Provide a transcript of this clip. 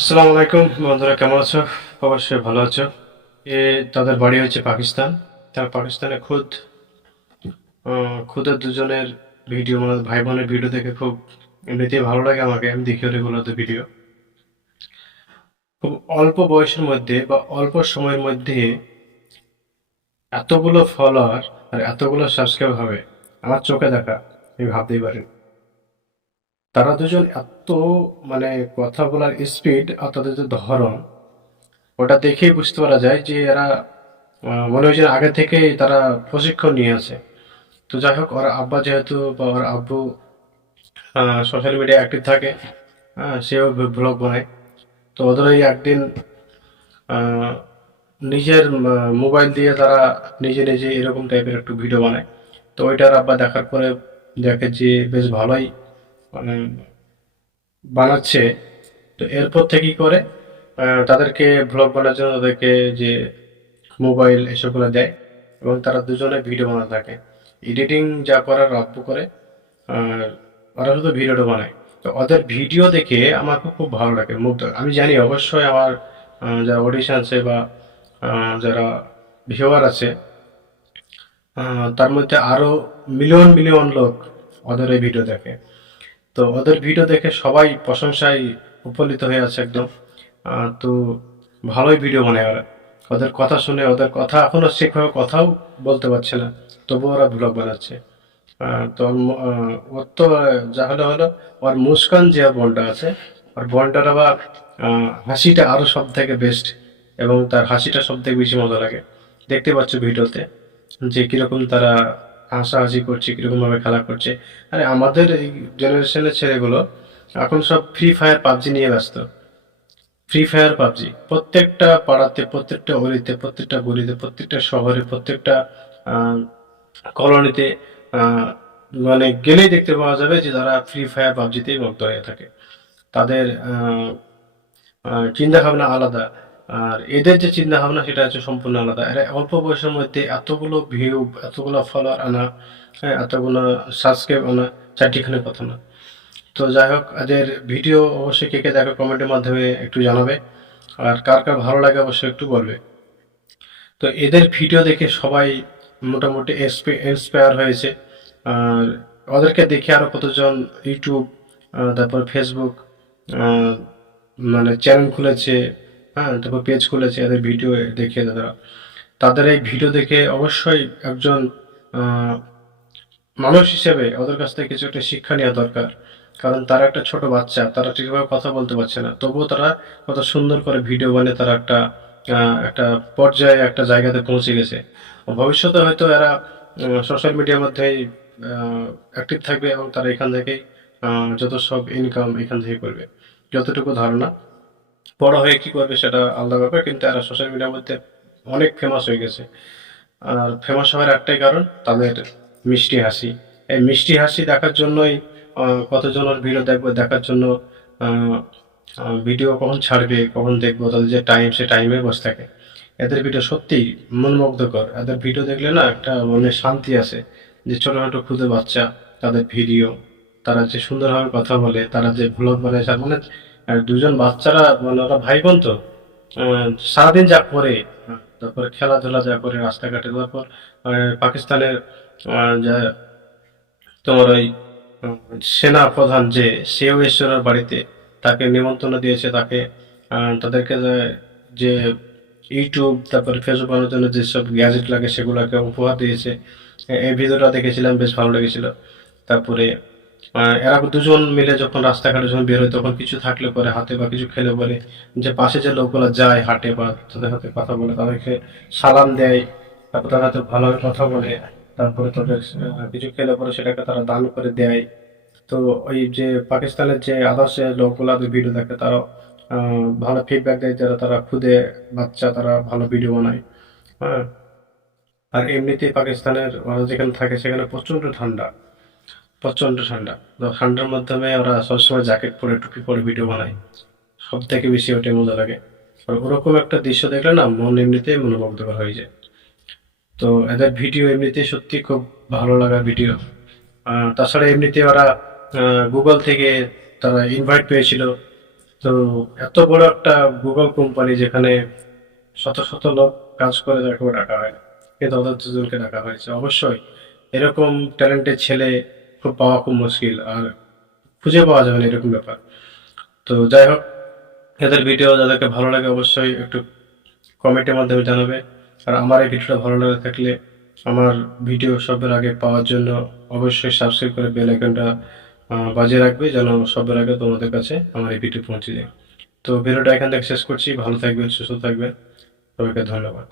আসসালামু আলাইকুম বন্ধুরা, কেমন আছো? অবশ্যই ভালো আছো। তাদের বাড়ি হচ্ছে পাকিস্তান। তারা পাকিস্তানে খুদের দুজনের ভিডিও, মানে ভাই বোনের ভিডিও দেখে খুব এমনিতেই ভালো লাগে আমাকে। আমি দেখি রেগুলার ভিডিও। খুব অল্প বয়সের মধ্যে বা অল্প সময়ের মধ্যে এতগুলো ফলোয়ার আর এতগুলো সাবস্ক্রাইব হবে, আমার চোখে দেখা আমি ভাবতেই পারি। তারা দুজন এত, মানে কথা বলার স্পিড আর তাদের যে ধরন, ওটা দেখেই বুঝতে পারা যায় যে এরা মনে হয় যে আগে থেকেই তারা প্রশিক্ষণ নিয়ে আছে। তো যাই হোক, ওর আব্বা যেহেতু বা ওর আব্বু সোশ্যাল মিডিয়ায় অ্যাক্টিভ থাকে, সেও ব্লগ বানায়। তো ওদের ওই একদিন আহ, নিজের মোবাইল দিয়ে তারা নিজে নিজে এরকম টাইপের একটু ভিডিও বানায়। তো ওইটার আব্বা দেখার পরে দেখে যে বেশ ভালোই মানে বানাচ্ছে। তো এরপর থেকে কি করে, তাদেরকে ব্লগ বানানোর জন্য তাদেরকে যে মোবাইল এসবগুলো দেয়, এবং তারা দুজনে ভিডিও বানাতে থাকে। এডিটিং যা করার আব্বু করে, আর ওরা শুধু ভিডিওটা বানায়। তো ওদের ভিডিও দেখে আমার খুব ভালো লাগে, মুগ্ধ। আমি জানি অবশ্যই আমার যারা অডিশন আছে বা যারা ভিউয়ার আছে, তার মধ্যে আরো মিলিয়ন মিলিয়ন লোক ওদের এই ভিডিও দেখে। তো ওদের ভিডিও দেখে সবাই প্রশংসায় উপনীত হয়ে আছে একদম। তো ভালোই ভিডিও বানায় ওরা। ওদের কথা শুনে, ওদের কথা এখনো ঠিকভাবে কথাও বলতে পারছে না, তবুও ওরা ব্লগ বানাচ্ছে। ওর তো যা হলো হলো, ওর মুস্কান যে বোনটা আছে, ওর বোনটার আবার হাসিটা আরো সব থেকে বেস্ট, এবং তার হাসিটা সব থেকে বেশি মজা লাগে। দেখতে পাচ্ছ ভিডিওতে যে কিরকম তারা হাসাহাসি করছে, কিরকম ভাবে খেলা করছে। আরে আমাদের এই জেনারেশনের ছেলেগুলো এখন সব ফ্রি ফায়ার পাবজি নিয়ে ব্যস্ত। ফ্রি ফায়ার পাবজি প্রত্যেকটা পাড়াতে, প্রত্যেকটা অলিতে, প্রত্যেকটা গলিতে, প্রত্যেকটা শহরে, প্রত্যেকটা কলোনিতে, আহ, মানে গেলেই দেখতে পাওয়া যাবে যে তারা ফ্রি ফায়ার পাবজিতেই মগ্ন হয়ে থাকে। তাদের চিন্তা ভাবনা আলাদা। আর এদের যে চিন্তা ভাবনা সেটা হচ্ছে সম্পূর্ণ আলাদা। এরা অল্প বয়সের মধ্যে এতগুলো ভিউ, এতগুলো ফলোয়ার আনা, হ্যাঁ, এতগুলো সাবস্ক্রাইব আনা চারটিখানি কথা না। তো যাই হোক, এদের ভিডিও অবশ্যই কে কে দেখো কমেন্টের মাধ্যমে একটু জানাবে। আর কার কার ভালো লাগে অবশ্যই একটু বলবে। তো এদের ভিডিও দেখে সবাই মোটামুটি ইন্সপায়ার হয়েছে। আর ওদেরকে দেখে আরো কতজন ইউটিউব, তারপর ফেসবুক, আহ, মানে চ্যানেল খুলেছে, হ্যাঁ, তারপর পেজ খুলেছে এদের ভিডিও দেখে। তারা, তাদের এই ভিডিও দেখে অবশ্যই একজন আহ, মানুষ হিসেবে ওদের কাছ থেকে কিছু একটা শিক্ষা নেওয়া দরকার। কারণ তারা একটা ছোট বাচ্চা, তারা ঠিকভাবে কথা বলতে পারছে না, তবুও তারা কত সুন্দর করে ভিডিও বানিয়ে তারা একটা পর্যায়ে, একটা জায়গাতে পৌঁছে গেছে। ভবিষ্যতে হয়তো এরা সোশ্যাল মিডিয়ার মধ্যেই অ্যাক্টিভ থাকবে, এবং তারা এখান থেকেই যত সব ইনকাম এখান থেকে করবে, যতটুকু ধারণা। বড় হয়ে কি করবে সেটা আলাদা ব্যাপার, কিন্তু এরা সোশ্যাল মিডিয়ার মধ্যে অনেক ফেমাস হয়ে গেছে। আর ফেমাস হওয়ার একটাই কারণ, তাদের মিষ্টি হাসি। এই মিষ্টি হাসি দেখার জন্যই কতজনের ভিডিও দেখবো, দেখার জন্য ভিডিও কখন ছাড়বে, কখন দেখবো, তাদের যে টাইম, সে টাইমে বসে থাকে। এদের ভিডিও সত্যিই মনমুগ্ধকর। এদের ভিডিও দেখলে না একটা মনে শান্তি আসে। যে ছোট ছোট ক্ষুদে বাচ্চা, তাদের ভিডিও, তারা যে সুন্দরভাবে কথা বলে, তারা যে ভ্লগ বানায়, মানে দুজন বাচ্চারা, মানে ওরা ভাই বোন তো, সারাদিন যা করে, তারপরে খেলাধুলা যা করে রাস্তাঘাটে, তারপর পাকিস্তানের যা তোমার ওই সেনা প্রধান, যে সেও এসেছিল ওর বাড়িতে, তাকে নিমন্ত্রণ দিয়েছে, তাকে তাদেরকে যে ইউটিউব, তারপরে ফেসবুক বানানোর জন্য যেসব গ্যাজেট লাগে সেগুলোকে উপহার দিয়েছে। এই ভিডিওটা দেখেছিলাম, বেশ ভালো লেগেছিল। তারপরে এরা দুজন মিলে যখন রাস্তাঘাটে যখন বেরোয়, তখন কিছু থাকলে পরে হাতে বা কিছু খেলে পরে, যে পাশে যে লোকগুলো যায় হাটে বা তাদের হাতে কথা বলে, তাদেরকে সালাম দেয়, তারপর তাদের হাতে ভালোভাবে কথা বলে, তারপরে তাদের কিছু খেলে পরে সেটাকে তারা দান করে দেয়। তো ওই যে পাকিস্তানের যে আদার্স লোকগুলো ভিডিও দেখে, তারা ভালো ফিডব্যাক দেয়, যারা তারা খুদে বাচ্চা, তারা ভালো ভিডিও বানায়। হ্যাঁ। আর এমনিতেই পাকিস্তানের ওরা যেখানে থাকে সেখানে প্রচন্ড ঠান্ডা, প্রচন্ড ঠান্ডা। তো ঠান্ডার মাধ্যমে ওরা সবসময় জ্যাকেট পরে, টুপি পরে ভিডিও বানায়। সব থেকে বেশি ওটাই মজা লাগে। আর ওরকম একটা দৃশ্য দেখলে না মন এমনিতেই মনোমুগ্ধকর হয়ে যায়। তো এদের ভিডিও এমনিতেই সত্যি খুব ভালো লাগার ভিডিও। তাছাড়া এমনিতে ওরা গুগল থেকে তারা ইনভাইট পেয়েছিল তো এত বড় একটা গুগল কোম্পানি, যেখানে শত শত লোক কাজ করে, তাকেও ডাকা হয় না, কিন্তু ওদের দুজনকে ডাকা হয়েছে। অবশ্যই এরকম ট্যালেন্টেড ছেলে খুব মুশকিল, আর খুঁজে পাওয়া যাবে না এরকম ব্যাপার। তো যাই হোক, এদের ভিডিও যাদেরকে ভালো লাগে অবশ্যই একটু কমেন্টের মাধ্যমে জানাবে। আর আমার এই ভিডিওটা ভালো লাগে থাকলে আমার ভিডিও সবার আগে পাওয়ার জন্য অবশ্যই সাবস্ক্রাইব করে বেল আইকনটা বাজিয়ে রাখবে, যেন সবার আগে তোমাদের কাছে আমার এই ভিডিও পৌঁছে যায়। তো ভিডিওটা এখান থেকে শেষ করছি। ভালো থাকবেন, সুস্থ থাকবেন, সবাইকে ধন্যবাদ।